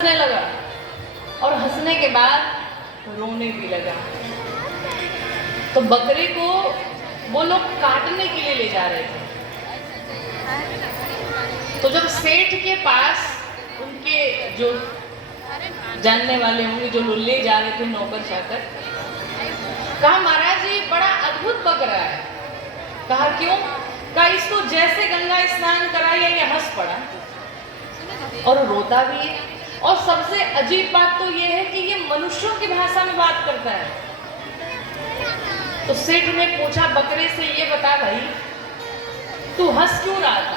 हंसने लगा और हंसने के बाद रोने भी लगा। तो बकरे को वो लोग काटने के लिए ले जा रहे थे। तो जब सेठ के पास उनके जो जानने वाले होंगे, जो ले जा रहे थे नौकर चाकर, कहा महाराज ये बड़ा अद्भुत बकरा है। कहा क्यों? कहा इसको जैसे गंगा स्नान कराया ये हंस पड़ा और रोता भी है, और सबसे अजीब बात तो ये है कि ये मनुष्यों की भाषा में बात करता है। तो सेठ ने पूछा बकरे से, ये बता भाई तू हंस क्यों रहा था?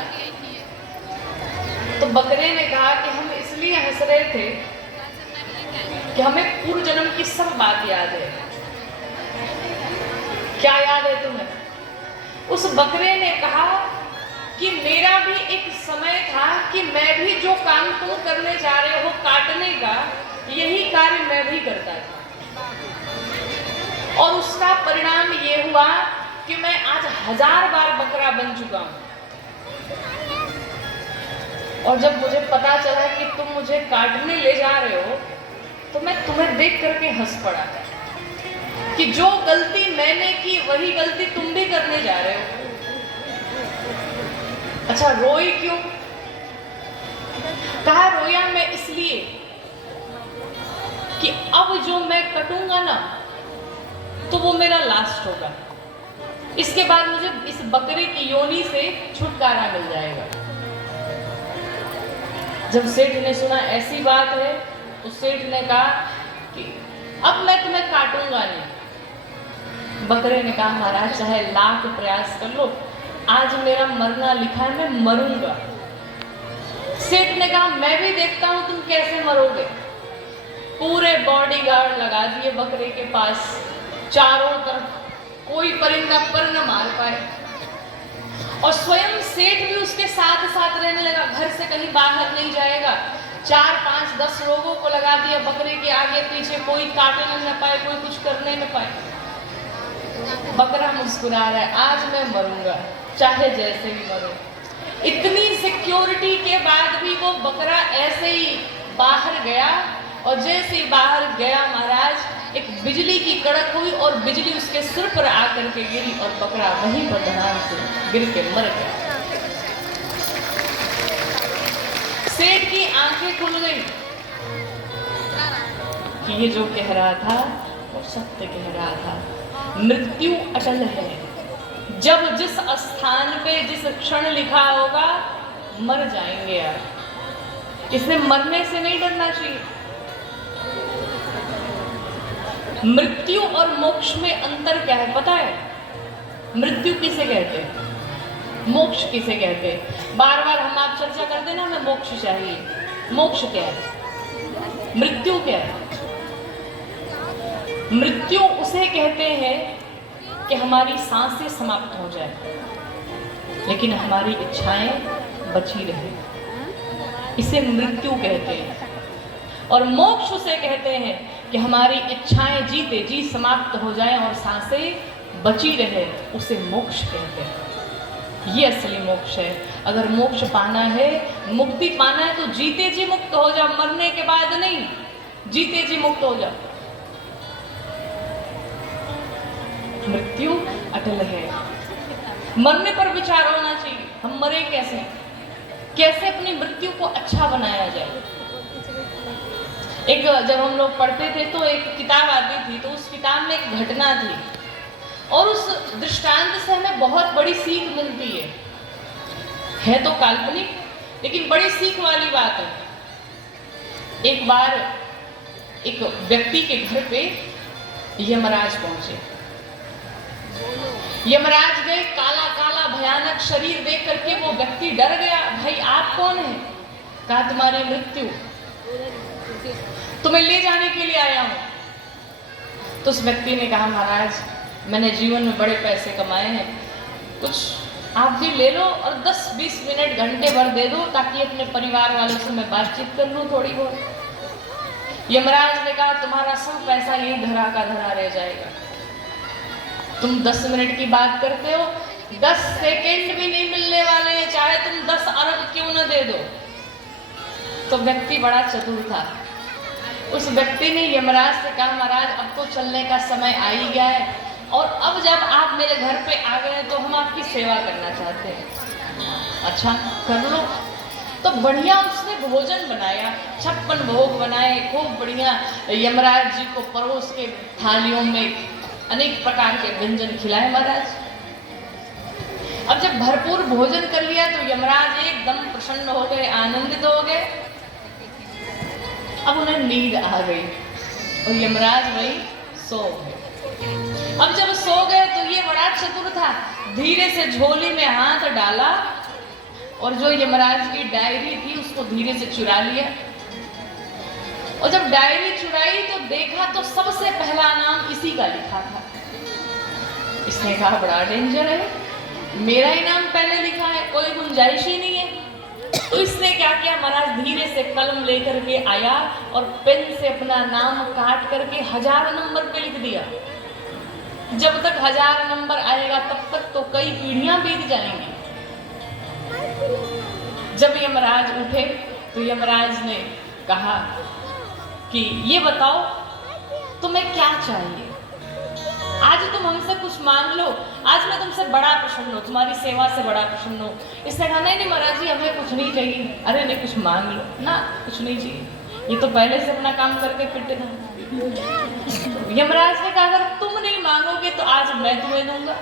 तो बकरे ने कहा कि हम इसलिए हंस रहे थे कि हमें पूर्व जन्म की सब बात याद है। क्या याद है तुम्हें? उस बकरे ने कहा कि मेरा भी एक समय था कि मैं भी जो काम तुम करने जा रहे हो काटने का, यही कार्य मैं भी करता था, और उसका परिणाम ये हुआ कि मैं आज 1000 बार बकरा बन चुका हूं। और जब मुझे पता चला कि तुम मुझे काटने ले जा रहे हो तो मैं तुम्हें देख करके हंस पड़ा कि जो गलती मैंने की वही गलती तुम भी करने जा रहे हो। अच्छा रोई क्यों? कहा रोया मैं इसलिए कि अब जो मैं कटूंगा ना तो वो मेरा लास्ट होगा। इसके बाद मुझे इस बकरे की योनि से छुटकारा मिल जाएगा। जब सेठ ने सुना ऐसी बात है तो सेठ ने कहा कि अब मैं तुम्हें काटूंगा नहीं। बकरे ने कहा महाराज चाहे लाख प्रयास कर लो, आज मेरा मरना लिखा है, मैं मरूंगा। सेठ ने कहा मैं भी देखता हूं तुम कैसे मरोगे। पूरे बॉडीगार्ड लगा दिए बकरे के पास, चारों तरफ कोई परिंदा पर न मार पाए, और स्वयं सेठ भी उसके साथ साथ रहने लगा, घर से कहीं बाहर नहीं जाएगा। 4, 5, 10 लोगों को लगा दिया बकरे के आगे पीछे, कोई काटने न पाए, कोई कुछ करने न पाए। बकरा मुस्कुरा रहा है, आज मैं मरूंगा चाहे जैसे भी मरूं। इतनी सिक्योरिटी के बाद भी वो बकरा ऐसे ही बाहर गया, और जैसे ही बाहर गया महाराज एक बिजली की कड़क हुई और बिजली उसके सिर पर आकर के गिरी और बकरा वहीं पर धड़ाम से गिर के मर गया। सेठ की आंखें खुल गई कि ये जो कह रहा था वो सत्य कह रहा था। मृत्यु अटल है। जब जिस स्थान पे जिस क्षण लिखा होगा मर जाएंगे यार, इसलिए मरने से नहीं डरना चाहिए। मृत्यु और मोक्ष में अंतर क्या है पता है? मृत्यु किसे कहते हैं, मोक्ष किसे कहते हैं? बार बार हम आप चर्चा करते ना, हमें मोक्ष चाहिए। मोक्ष क्या है? मृत्यु क्या है? मृत्यु उसे कहते हैं कि हमारी सांसें समाप्त हो जाए लेकिन हमारी इच्छाएं बची रहे, इसे मृत्यु कहते हैं। और मोक्ष उसे कहते हैं कि हमारी इच्छाएं जीते जी समाप्त हो जाएं और सांसें बची रहे, उसे मोक्ष कहते हैं। ये असली मोक्ष है। अगर मोक्ष पाना है, मुक्ति पाना है, तो जीते जी मुक्त हो जाओ, मरने के बाद नहीं, जीते जी मुक्त हो जाओ। मृत्यु अटल है। मरने पर विचार होना चाहिए, हम मरे कैसे, कैसे अपनी मृत्यु को अच्छा बनाया जाए। एक जब हम लोग पढ़ते थे तो एक किताब आती थी, तो उस किताब में एक घटना थी और उस दृष्टांत से हमें बहुत बड़ी सीख मिलती है तो काल्पनिक लेकिन बड़ी सीख वाली बात है। एक बार एक व्यक्ति के घर पे यमराज पहुंचे। यमराज गए, काला काला भयानक शरीर देख करके वो व्यक्ति डर गया। भाई आप कौन है? कहा तुम्हारी मृत्यु, तुम्हें ले जाने के लिए आया हूं। तो उस व्यक्ति ने कहा महाराज मैंने जीवन में बड़े पैसे कमाए हैं, कुछ आप भी ले लो और 10-20 मिनट घंटे भर दे दो ताकि अपने परिवार वालों से मैं बातचीत कर लूं थोड़ी बहुत। यमराज ने कहा तुम्हारा सब पैसा यही धरा का धरा रह जाएगा। तुम 10 मिनट की बात करते हो, 10 सेकेंड भी नहीं मिलने वाले हैं, चाहे तुम 10 अरब क्यों न दे दो। तो व्यक्ति बड़ा चतुर था। उस व्यक्ति ने यमराज से कहा, महाराज अब तो चलने का समय आ ही गया है, और अब जब आप मेरे घर पे आ गए तो हम आपकी सेवा करना चाहते हैं। अच्छा कर लो। तो बढ़िया उसने भोजन बनाया, 56 भोग बनाए, खूब बढ़िया यमराज जी को परोस के थालियों में अनेक प्रकार के व्यंजन खिलाए महाराज। अब जब भरपूर भोजन कर लिया तो यमराज एकदम प्रसन्न हो गए, आनंदित हो गए। अब उन्हें नींद आ गई और यमराज वही सो गए। अब जब सो गए तो ये बड़ा चतुर था, धीरे से झोली में हाथ डाला और जो यमराज की डायरी थी उसको धीरे से चुरा लिया। और जब डायरी चुराई तो देखा तो सबसे पहला नाम इसी का लिखा था। इसने कहा बड़ा डेंजर है, मेरा ही नाम पहले लिखा है, कोई गुंजाइश ही नहीं है। तो इसने क्या किया, महाराज धीरे से कलम लेकर के आया और पेन से अपना नाम काट करके 1000 नंबर पे लिख दिया। जब तक 1000 नंबर आएगा तब तक तो कई पीढ़ियां बीत जाएंगी। जब यमराज उठे तो यमराज ने कहा कि ये बताओ तुम्हें क्या चाहिए, आज तुम हमसे कुछ मांग लो, आज मैं तुमसे बड़ा प्रसन्न हूँ, तुम्हारी सेवा से बड़ा प्रसन्न हूँ। इसने कहा नहीं नहीं महाराज जी हमें कुछ नहीं चाहिए। अरे नहीं कुछ मांग लो ना, कुछ नहीं चाहिए, ये तो पहले से अपना काम करके फिट था। यमराज ने कहा अगर तुम नहीं मांगोगे तो आज मैं तुम्हें दूंगा।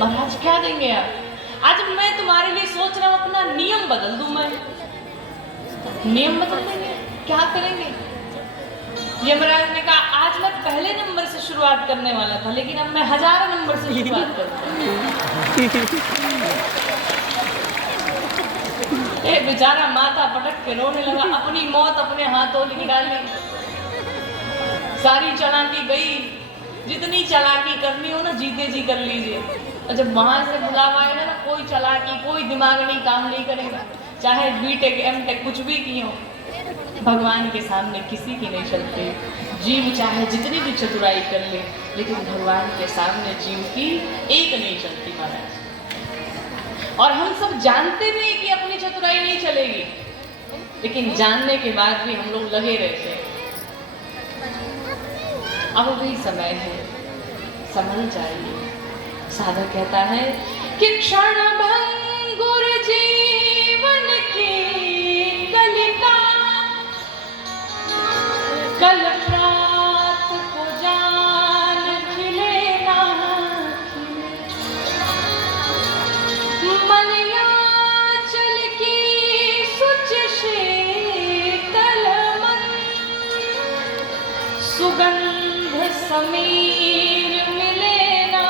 महाराज क्या देंगे आप? आज मैं तुम्हारे लिए सोच रहा हूँ अपना नियम बदल दूं। मैं नियम बदल देंगे, क्या करेंगे? यमराज ने कहा आज मैं पहले नंबर से शुरुआत करने वाला था, लेकिन अब मैं 1000 नंबर से शुरुआत करूंगा। ये बेचारा माथा पटक के रोने लगा, अपनी मौत अपने हाथों निकाल ली। सारी चालाकी गई, जितनी चालाकी करनी हो ना जीते जी कर लीजिए। और जब वहां से बुलावा आएगा ना, कोई चालाकी कोई दिमाग नहीं काम नहीं करेगा, चाहे बीटेक एमटेक कुछ भी किए हो, भगवान के सामने किसी की नहीं चलती। जीव चाहे जितनी भी चतुराई कर ले, लेकिन भगवान के सामने जीव की एक नहीं चलती महाराज। और हम सब जानते भी कि अपनी चतुराई नहीं चलेगी, लेकिन जानने के बाद भी हम लोग लगे रहते हैं। अब भी समय है, समझ जाइए। साधक कहता है कि क्षण भंगुर जीवन की कलिका, कल प्रात को जान खिले ना खिले, मन आंचल की सुच शीतल मन, सुगंध समीर मिले ना।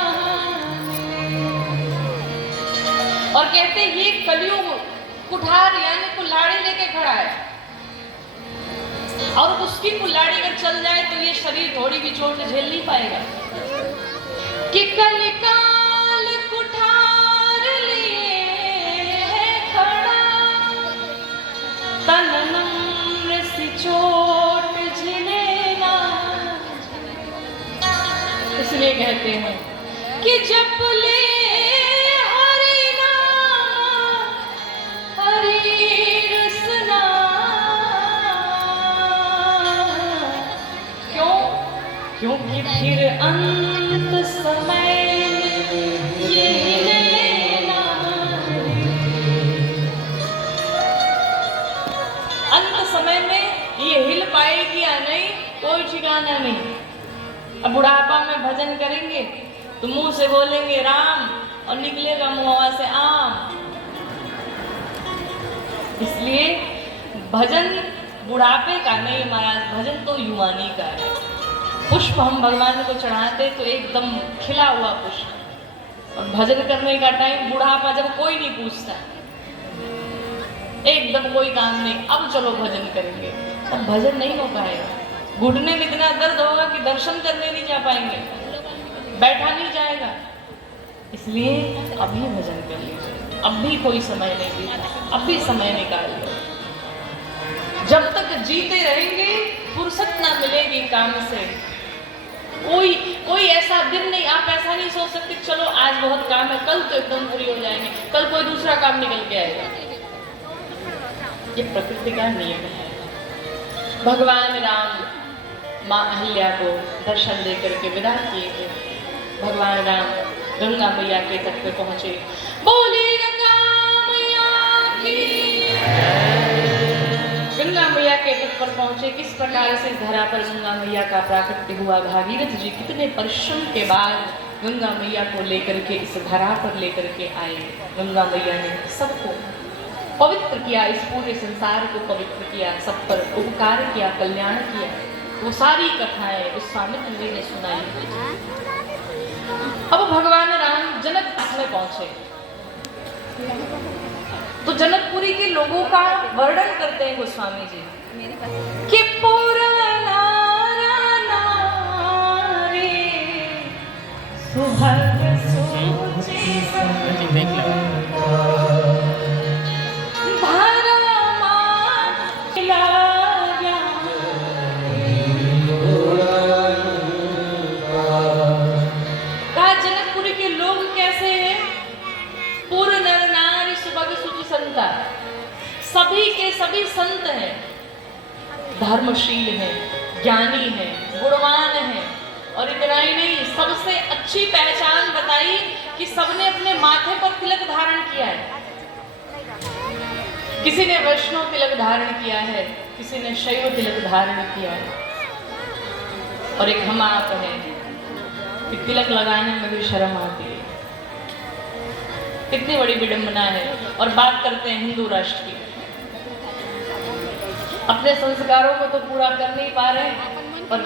और कहते ये कलयुग कुठार यानी कुल्हाड़ी लेके खड़ा है, और उसकी कुल्हाड़ी अगर चल जाए तो ये शरीर थोड़ी भी चोट झेल नहीं पाएगा। कि कलिकाल कुठार लिए है खड़ा, तन नम्र सी चोट झेले ना। इसलिए कहते हैं कि जप ले हरि नाम, हरि रसना। क्योंकि फिर अंत समय ये लेना, अंत समय में ये हिल पाएगी या नहीं कोई ठिकाना नहीं। अब बुढ़ापा में भजन करेंगे तो मुंह से बोलेंगे राम और निकलेगा मुंह से आम। इसलिए भजन बुढ़ापे का नहीं महाराज, भजन तो युवानी का है। पुष्प हम भगवान को चढ़ाते तो एकदम खिला हुआ पुष्प, और भजन करने का टाइम बुढ़ापा जब कोई नहीं पूछता, एकदम कोई काम नहीं, अब चलो भजन करेंगे, अब भजन नहीं हो पाएगा। घुटने में इतना दर्द होगा कि दर्शन करने नहीं जा पाएंगे, बैठा नहीं जाएगा। इसलिए अभी भजन कर लीजिए, अब भी कोई समय नहीं बीता, अब भी समय निकाल लो। जब तक जीते रहेंगे फुर्सत ना मिलेगी काम से। कोई ऐसा दिन नहीं, आप ऐसा नहीं सोच सकते चलो आज बहुत काम है, कल तो एकदम फ्री हो जाएंगे, कल कोई दूसरा काम निकल के आएगा। ये प्रकृति का नियम है। भगवान राम माँ अहिल्या को दर्शन दे करके विदा किए थे। भगवान राम गंगा मैया के तट पे पहुंचे। बोली गंगा मैया की। गंगा मैया के तट पर पहुंचे। किस प्रकार से इस धरा पर गंगा मैया का प्राकट्य हुआ। भागीरथ जी कितने परिश्रम के बाद गंगा मैया को लेकर के इस धरा पर लेकर के आए। गंगा मैया ने सबको पवित्र किया, इस पूरे संसार को पवित्र किया, सब पर उपकार किया, कल्याण किया। वो सारी कथाएं विश्वामित्र जी ने सुनाई। अब भगवान राम जनकपुर में पहुंचे तो जनकपुरी के लोगों का वर्णन करते हैं गोस्वामी जी कि पुराना नारी सुभग सोचे सभी के सभी संत हैं, धर्मशील हैं, ज्ञानी हैं, गुणवान हैं। और इतना ही नहीं, सबसे अच्छी पहचान बताई कि सबने अपने माथे पर तिलक धारण किया है। किसी ने वैष्णव तिलक धारण किया है, किसी ने शैव तिलक धारण किया है। और एक हम आप हैं कि तिलक लगाने में भी शर्म आती है। कितनी बड़ी विडंबना है। और बात करते हैं हिंदू राष्ट्र की। अपने संस्कारों को तो पूरा कर नहीं पा रहे,